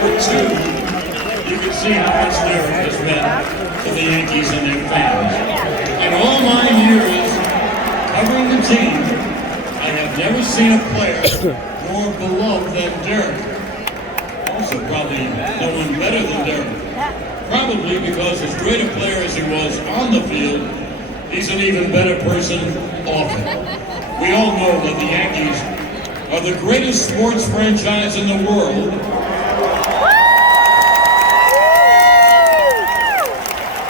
number 2, you can see how much Derek has meant to the Yankees and their fans. In all my years covering the team, I have never seen a player more beloved than Derek. Also, probably no one better than Derek. Probably because as great a player as he was on the field, he's an even better person off it. We all know that the Yankees are the greatest sports franchise in the world.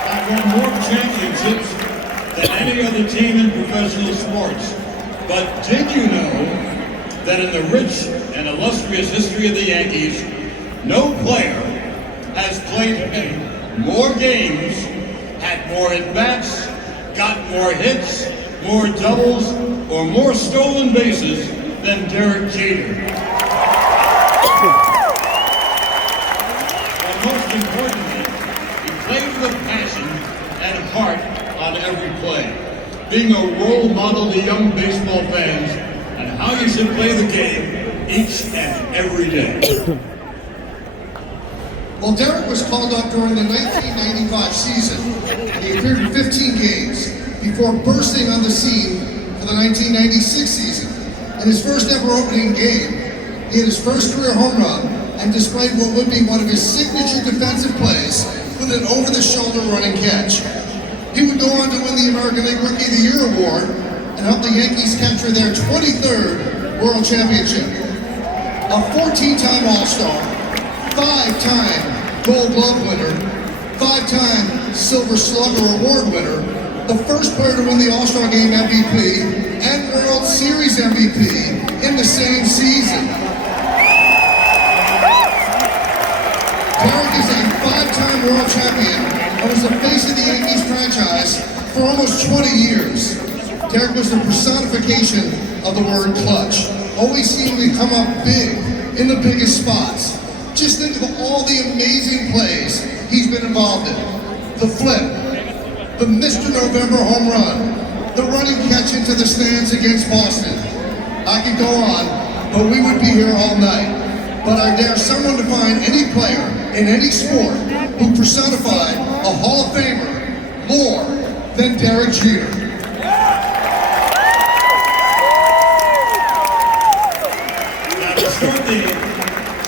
I've won more championships than any other team in professional sports. But did you know that in the rich and illustrious history of the Yankees, no player has played more games, had more at-bats, got more hits, more doubles, or more stolen bases than Derek Jeter. But most importantly, he played with passion and heart on every play, being a role model to young baseball fans on how you should play the game each and every day. Well, Derek was called up during the 1995 season, and he appeared in 15 games before bursting on the scene for the 1996 season. In his first ever opening game, he had his first career home run and displayed what would be one of his signature defensive plays with an over-the-shoulder running catch. He would go on to win the American League Rookie of the Year award and help the Yankees capture their 23rd World Championship. A 14-time All-Star, 5-time Gold Glove winner, 5-time Silver Slugger Award winner, the first player to win the All-Star Game MVP and World Series MVP in the same season. Derek is a 5-time world champion and was the face of the Yankees franchise for almost 20 years. Derek was the personification of the word clutch, always seeming to come up big in the biggest spots. Just think of all the amazing plays he's been involved in. The flip, the Mr. November home run, the running catch into the stands against Boston. I could go on, but we would be here all night. But I dare someone to find any player in any sport who personified a Hall of Famer more than Derek Jeter. Now to start the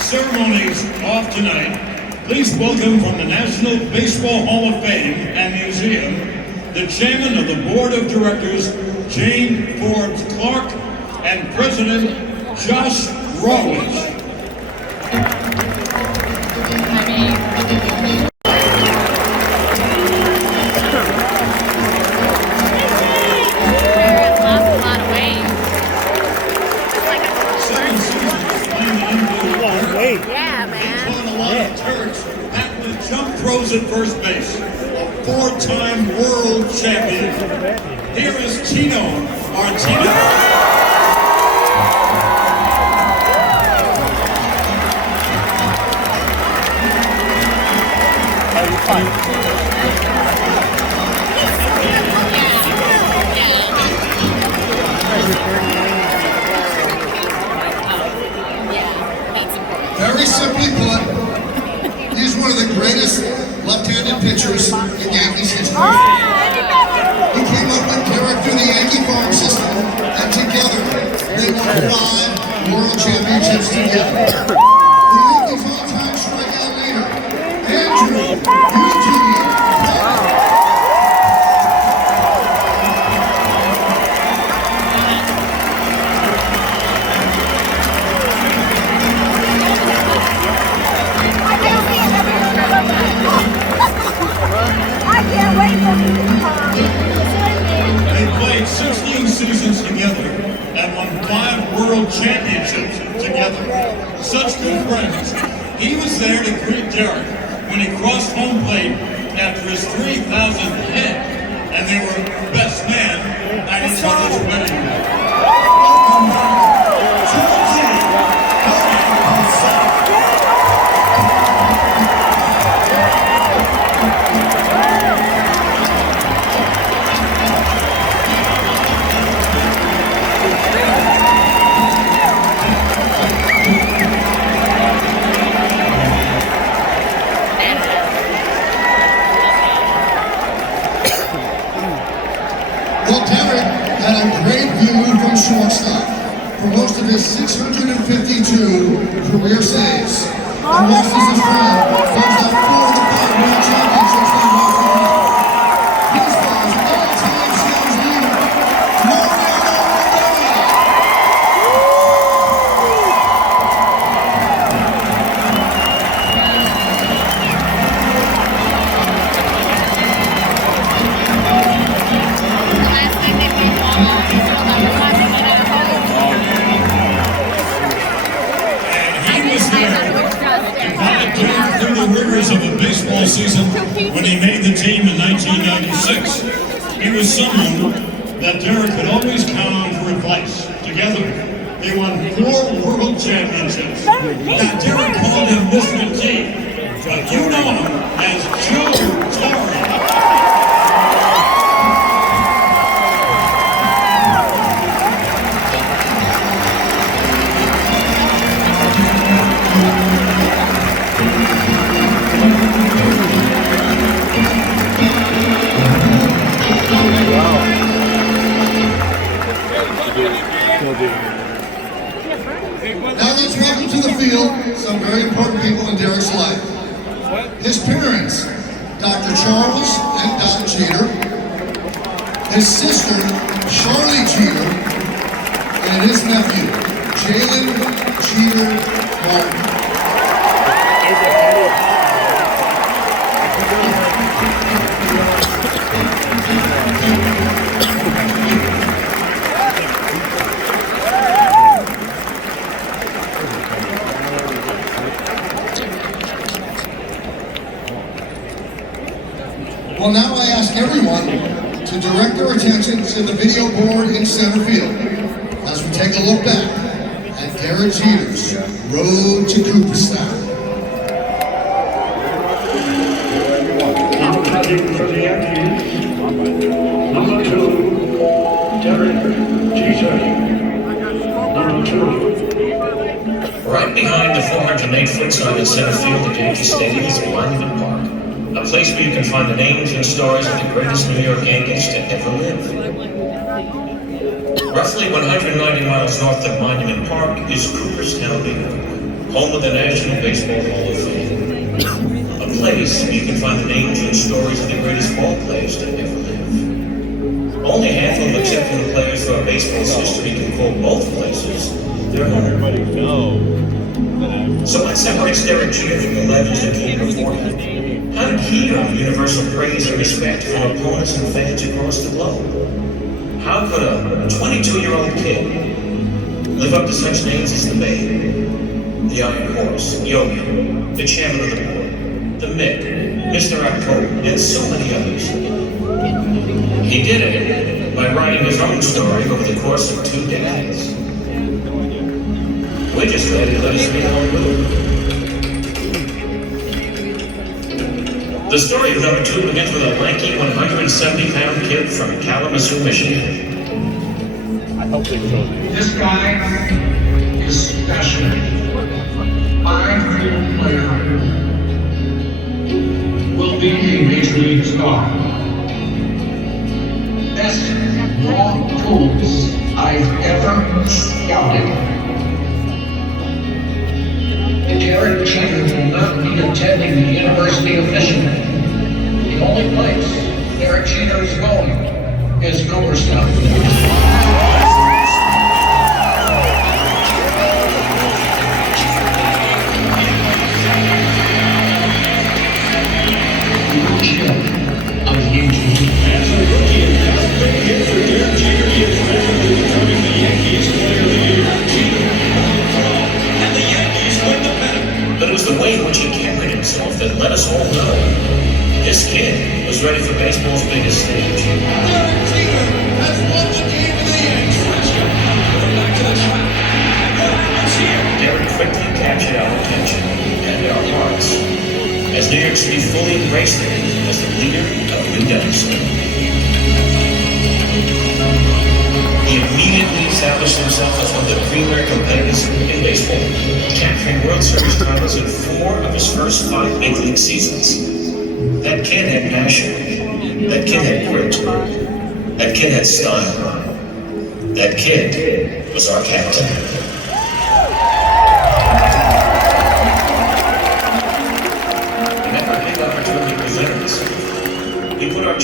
ceremonies off tonight, please welcome from the National Baseball Hall of Fame and Museum, the Chairman of the Board of Directors, Jane Forbes Clark, and President Josh Rawitch. Jump throws at first base, a 4-time world champion. Here is Tino Martinez. Very simply put, he's one of the greatest left-handed pitchers in Yankees history. He came up with Derek through the Yankee farm system, and together they won 5 world championships together. The Yankees' all-time strikeout leader, Andrew Yankee. They played 16 seasons together and won 5 world championships together. Such good friends. He was there to greet Derek when he crossed home plate after his 3,000th hit, and they were best man at each other's wedding day. Welcome back to the team. career saves. And Wesley's his friend, goes out 4 of the 5 world championships they lost to him. Baseball's all-time sales leader, Mariano Rivera. Through the rigors of a baseball season when he made the team in 1996. He was someone that Derek could always count on for advice. Together, they won 4 world championships. Now, Derek called him Mr. T, but you know him as Joe Torre. Now let's welcome to the field some very important people in Derek's life. His parents, Dr. Charles and Dot Jeter, his sister, Charlie Jeter, and his nephew, Jalen Jeter Martin. Well, now I ask everyone to direct their attention to the video board in center field as we take a look back at Derek Jeter's road to Cooperstown. Now batting for the Yankees, number 2, Derek Jeter. Number 2. Right behind the 408-foot sign in center field at Yankee Stadium is Monument Park, a place where you can find the names and stories of the greatest New York Yankees to ever live. Roughly 190 miles north of Monument Park is Cooperstown, New York, home of the National Baseball Hall of Fame. A place where you can find the names and stories of the greatest ball players to ever live. Only a handful, except for the players throughout baseball's history, can call both places their home. So what separates Derek Jeter from the legends that came before him? How did he earn universal praise and respect from opponents and fans across the globe? How could a 22-year-old kid live up to such names as the Babe, the Iron Horse, Yogi, the Chairman of the Board, the Mick, Mr. October, and so many others? He did it by writing his own story over the course of 2 decades. We're just ready to let us read along with him. The story of number 2 begins with a lanky 170-pound kid from Kalamazoo, Michigan. This guy is special. 5-year player. Will be a major league star. Best long tools I've ever scouted. Derek Jeter will not be attending the University of Michigan. The only place Derek Jeter is going is Cooperstown. As a rookie, it has a big hit for Derek Jeter. He is rapidly becoming the Yankees Player of the Year. Jeter, and the Yankees win the pennant. But it was the way in which he carried himself that let us all know this kid was ready for baseball's biggest stage. Derek Jeter has won the game of the Yankees. Back to the track. And what happens here? Derek quickly captured our attention and our hearts as New York City fully embraced him as the leader of a new dynasty. He immediately established himself as one of the premier competitors in baseball, capturing World Series titles in 4 of his first 5 big league seasons. That kid had passion. That kid had grit. That kid had style. That kid was our captain.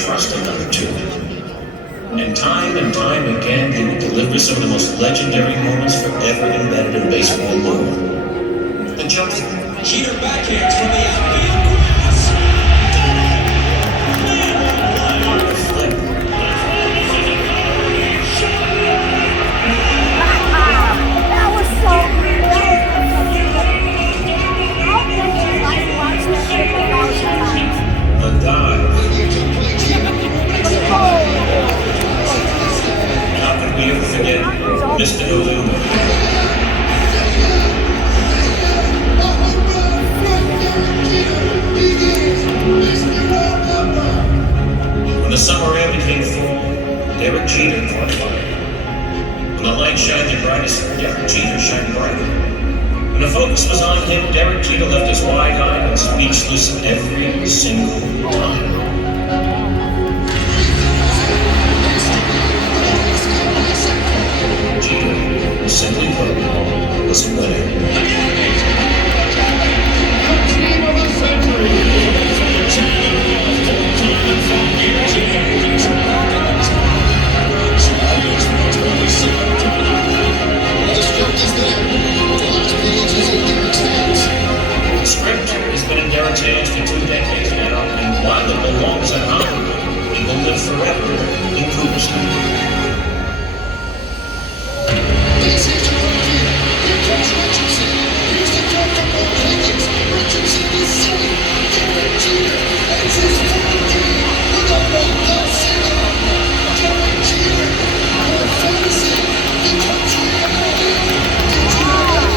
trust another two. And time again, they would deliver some of the most legendary moments forever embedded in baseball lore. The jump. Jeter backhands from the outfield grass. The flip. That was so weird. I've watched this shit 1,000 times. The dive. How could we ever forget Mr. November? When the summer air became full, Derek Jeter caught fire. When the light shined their brightest, Derek Jeter shined brighter. When the focus was on him, Derek Jeter left us wide-eyed and speechless every single time. Jeter, simply put, was a winner. Team of the century. The script is there. The last page is in Derek's hands. The script has been in Derek's hands for 2 decades now, and while it belongs at Hollywood, it will live forever in Cooperstown. This is your review. Here comes Richardson. Here's the throw from Bob Higgins. Richardson is safe. Derek Jeter ends his 4th game with a walk-off single. Derek Jeter, more fantasy becomes reality. Did you know that?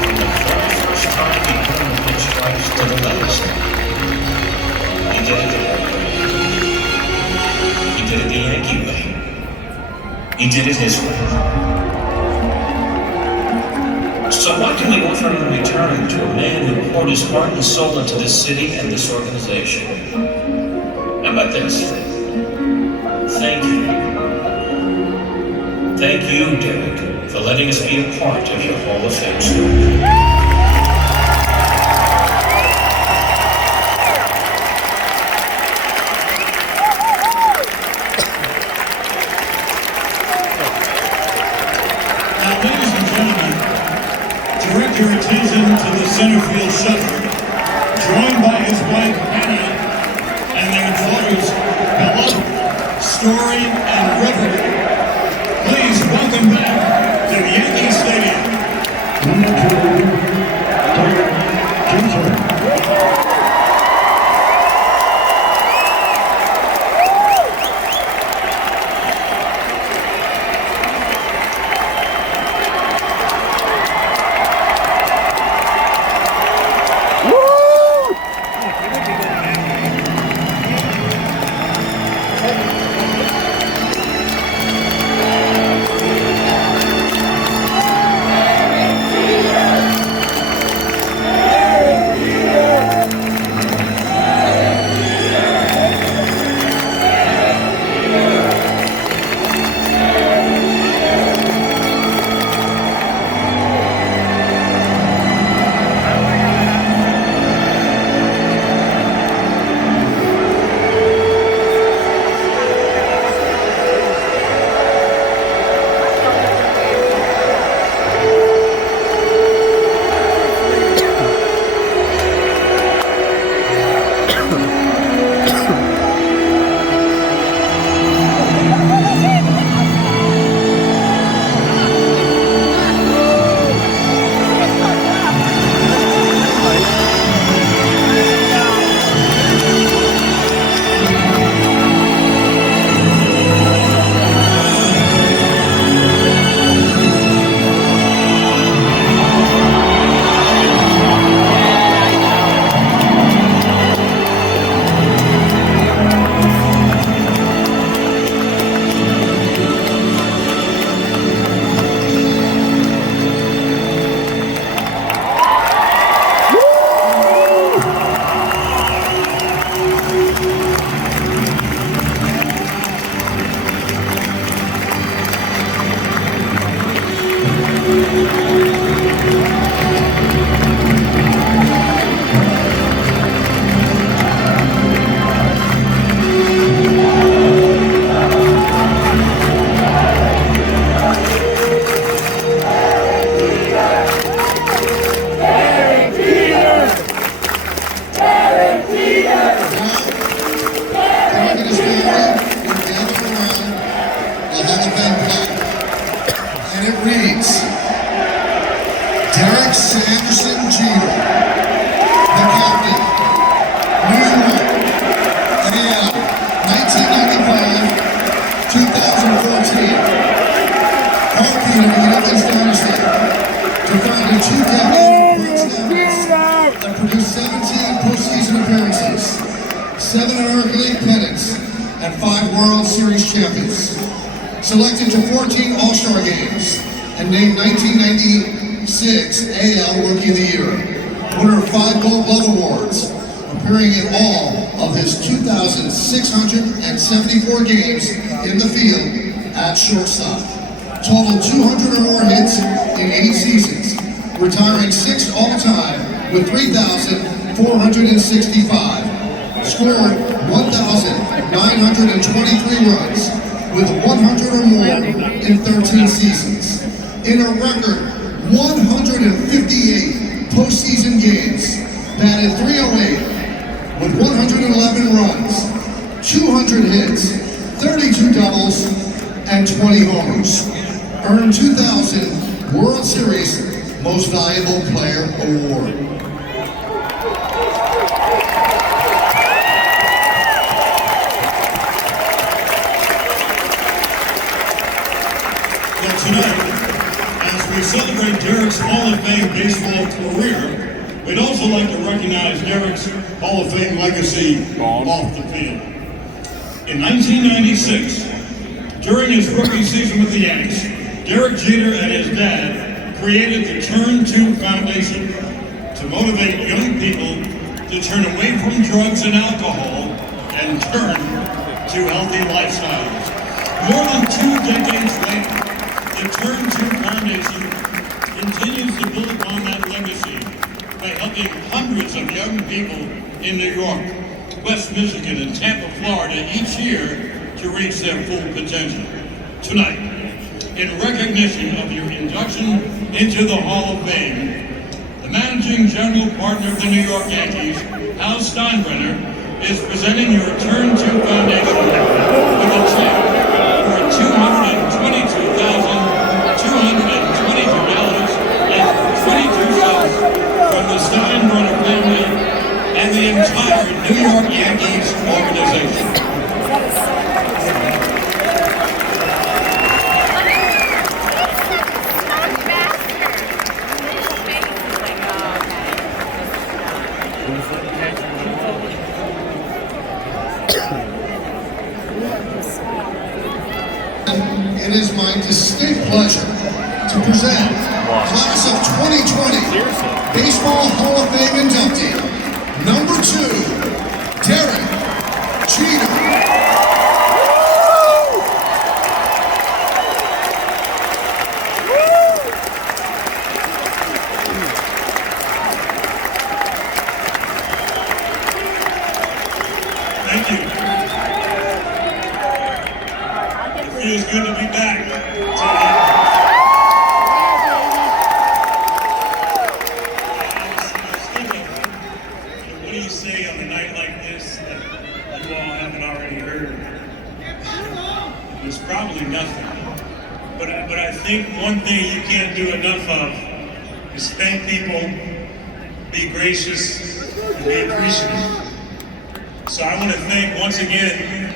From the very first time he put in the pinstripes to the last, he did it the right way. He did it the Yankee way. He did it his way. So what can we offer in return to a man who poured his heart and soul into this city and this organization? How about this? Thank you. Thank you, Derek, for letting us be a part of your Hall of Fame story. Now, ladies and gentlemen, direct your attention to the center field shuttle, joined by his wife Hannah and their daughters Bella, Story, and River. Please welcome back to the Yankee Stadium. Number 2, Derek Jeter. it reads, Derek Sanderson Jeter, the captain, New York, AL, 1995-2014. Hockey to begin this dynasty, defined a two-decade Brooks that produced 17 postseason appearances, 7 American League pennants, and 5 World Series champions. Selected to 14 All-Star games and named 1996 AL Rookie of the Year. Winner of 5 Gold Glove Awards, appearing in all of his 2,674 games in the field at shortstop. Total 200 or more hits in 8 seasons, retiring 6th all-time with 3,465. Scored 1,923 runs with 100 or more in 13 seasons. In a record 158 postseason games, batted .308 with 111 runs, 200 hits, 32 doubles, and 20 homers. Earned 2000 World Series Most Valuable Player Award. Well, tonight, as we celebrate Derek's Hall of Fame baseball career, we'd also like to recognize Derek's Hall of Fame legacy off the field. In 1996, during his rookie season with the Yankees, Derek Jeter and his dad created the Turn 2 Foundation to motivate young people to turn away from drugs and alcohol and turn to healthy lifestyles. More than 2 decades later, the Turn 2 Foundation continues to build upon that legacy by helping hundreds of young people in New York, West Michigan, and Tampa, Florida each year to reach their full potential. Tonight, in recognition of your induction into the Hall of Fame, the managing general partner of the New York Yankees, Hal Steinbrenner, is presenting your Turn 2 Foundation with a check for $222,222.22 from the Steinbrenner family and the entire New York Yankees organization. It is my distinct pleasure to present Class of 2020 Baseball Hall of Fame inductee, number 2, Derek Jeter. Thank you. It feels good to be back. What do you say on a night like this that you all haven't already heard? It's probably nothing. But I think one thing you can't do enough of is thank people, be gracious, and be appreciative. So I want to thank once again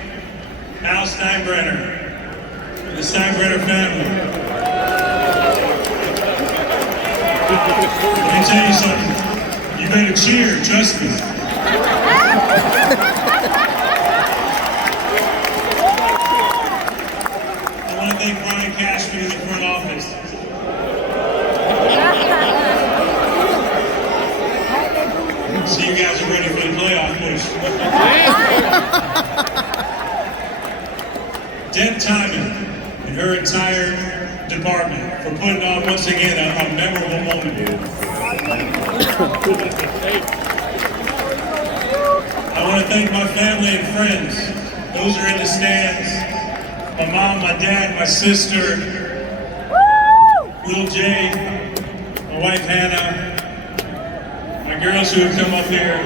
Hal Steinbrenner and the Steinbrenner family. Let me tell you something. You better cheer, trust me. I want to thank Brian Cashman in the front office. So you guys are ready for the playoff push. Deb Timon and her entire department for putting on once again a memorable moment. I want to thank my family and friends. Those are in the stands. My mom, my dad, my sister, little Jay, my wife Hannah, my girls who have come up here,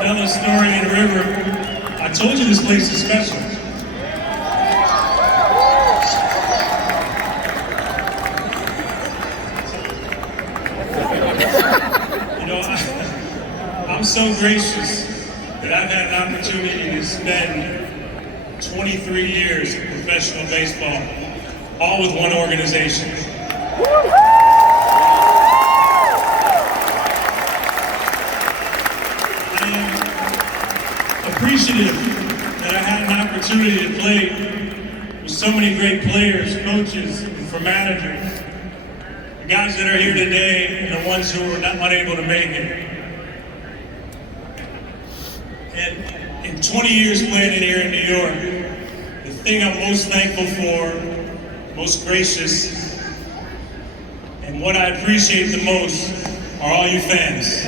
Bella, Story, and River. I told you this place is special. so gracious that I've had an opportunity to spend 23 years in professional baseball, all with one organization. I am appreciative that I had an opportunity to play with so many great players, coaches, and for managers. The guys that are here today and the ones who were unable to make it. And in 20 years playing here in New York, the thing I'm most thankful for, most gracious, and what I appreciate the most are all you fans. So,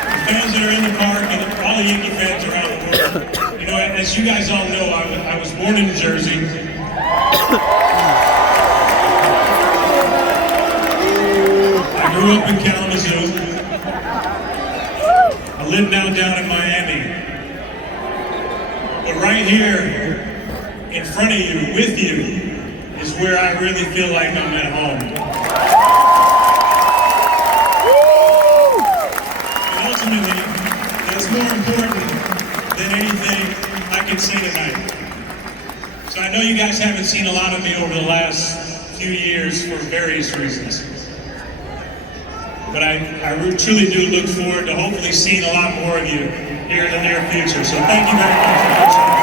the fans that are in the park and all the Yankee fans around the world, you know, as you guys all know, I was born in New Jersey. I grew up in Kalamazoo. I live now down in Miami. But right here, in front of you, with you, is where I really feel like I'm at home. And ultimately, that's more important than anything I can say tonight. So I know you guys haven't seen a lot of me over the last few years for various reasons. But I truly do look forward to hopefully seeing a lot more of you here in the near future. So thank you very much for watching.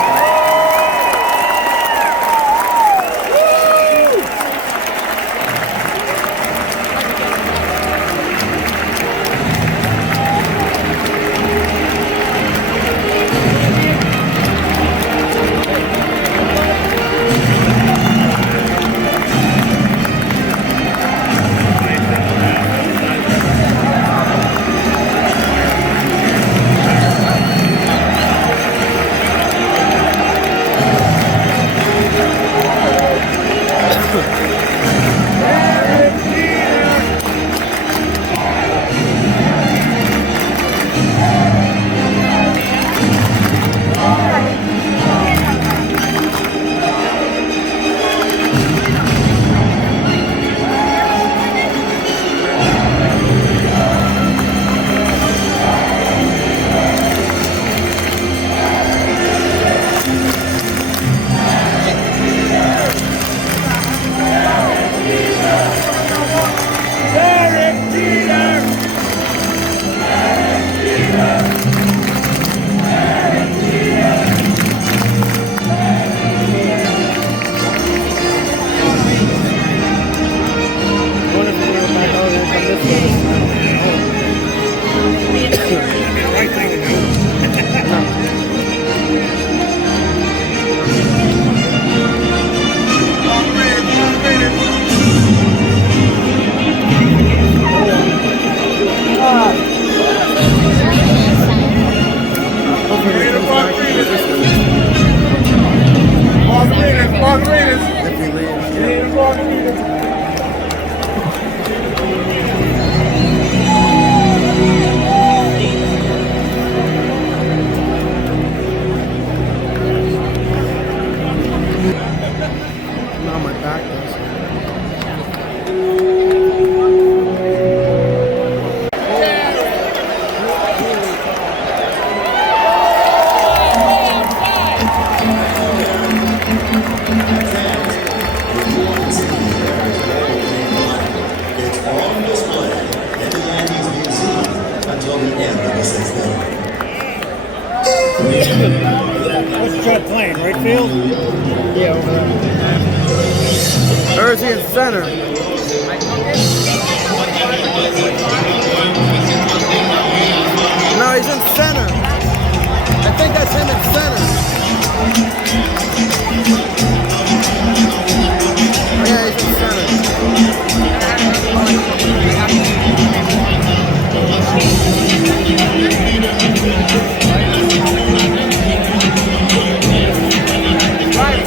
What's Joe playing? Right field? Yeah, over there. Or is he in center? No, he's in center. I think that's him in center. Yeah, he's in center. Right.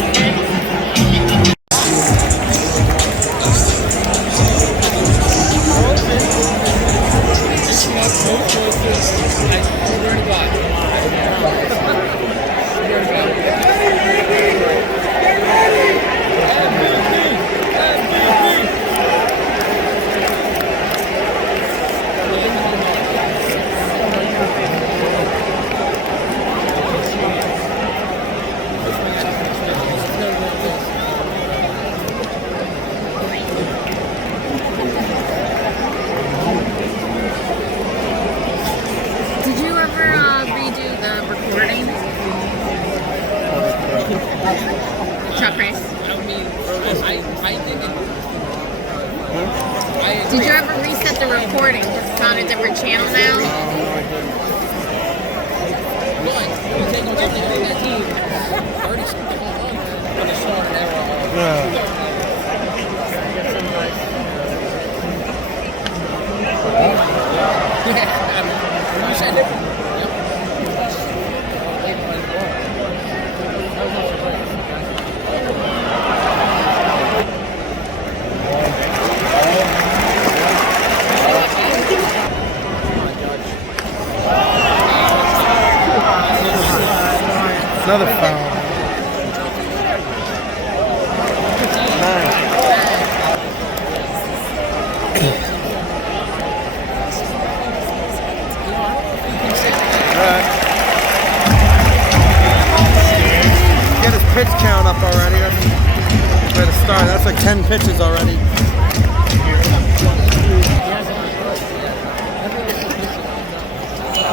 Found a different channel now. Another foul. 9. Alright. Get his pitch count up already. That's where to start. That's like 10 pitches already.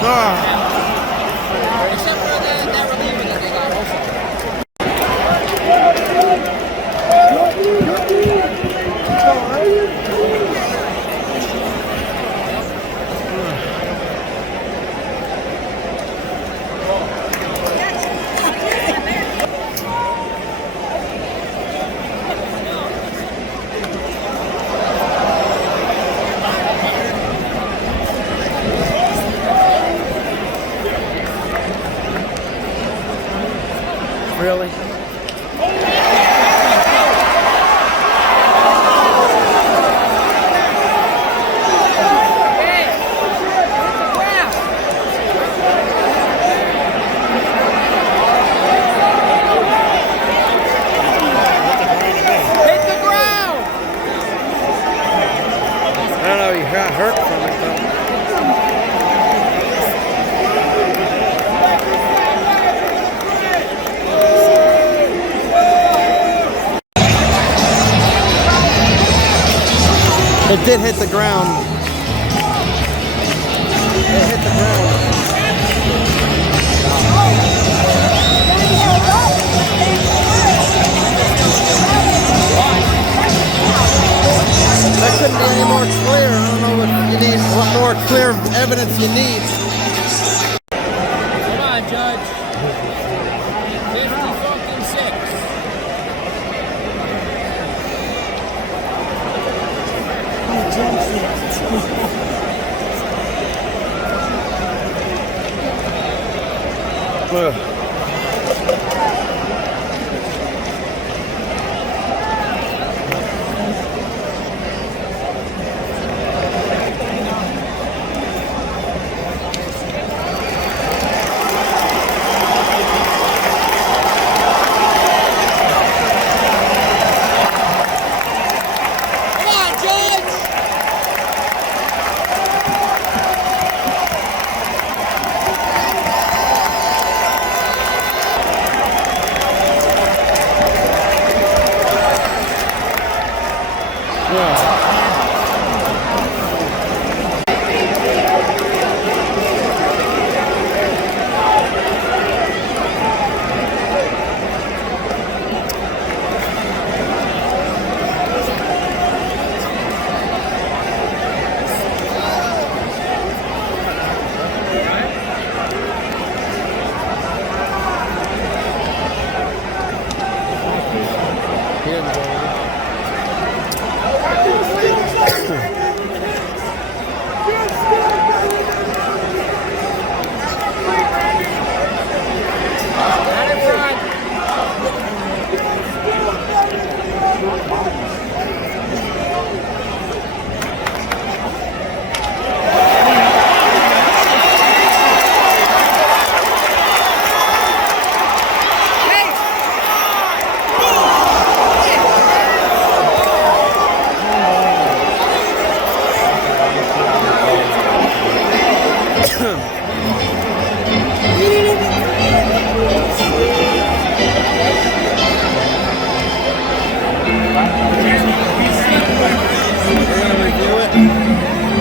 Ah. Really? I don't know, he got hurt from it though. It did hit the ground. It hit the ground. That couldn't be any more clear. I don't know what you need, what more clear evidence you need. Come on, Judge. 50-fucking-6.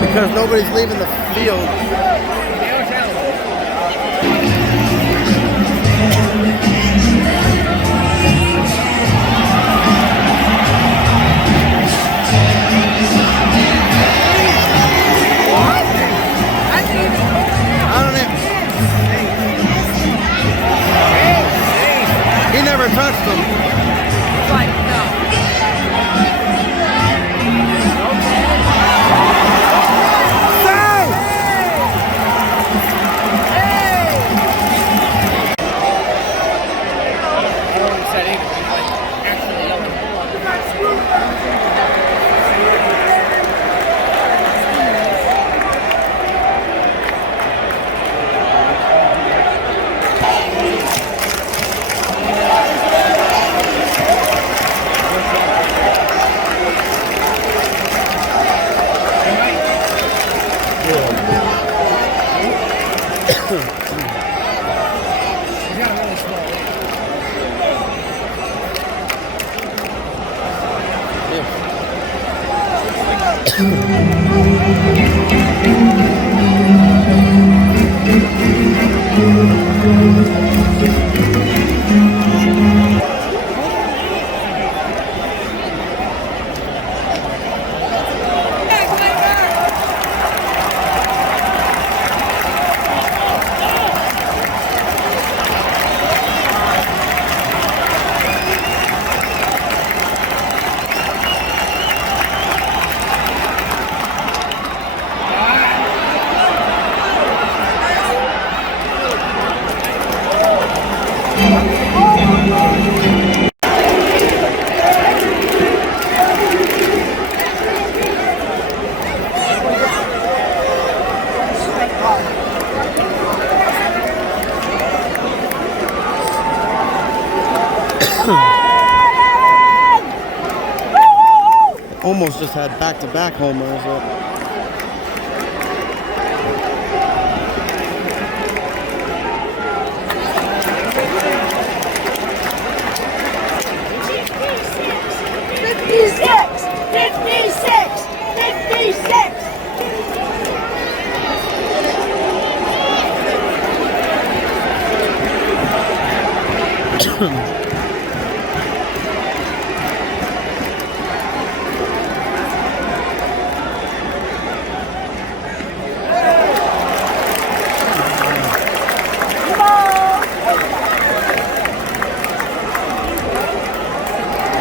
Because nobody's leaving the field. What? got a really small lead. Almost just had back-to-back homers.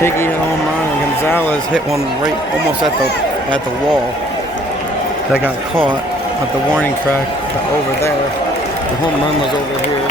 Piggy hit a home run, and Gonzalez hit one right almost at the wall. That got caught at the warning track over there. The home run was over here.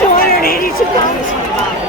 $282.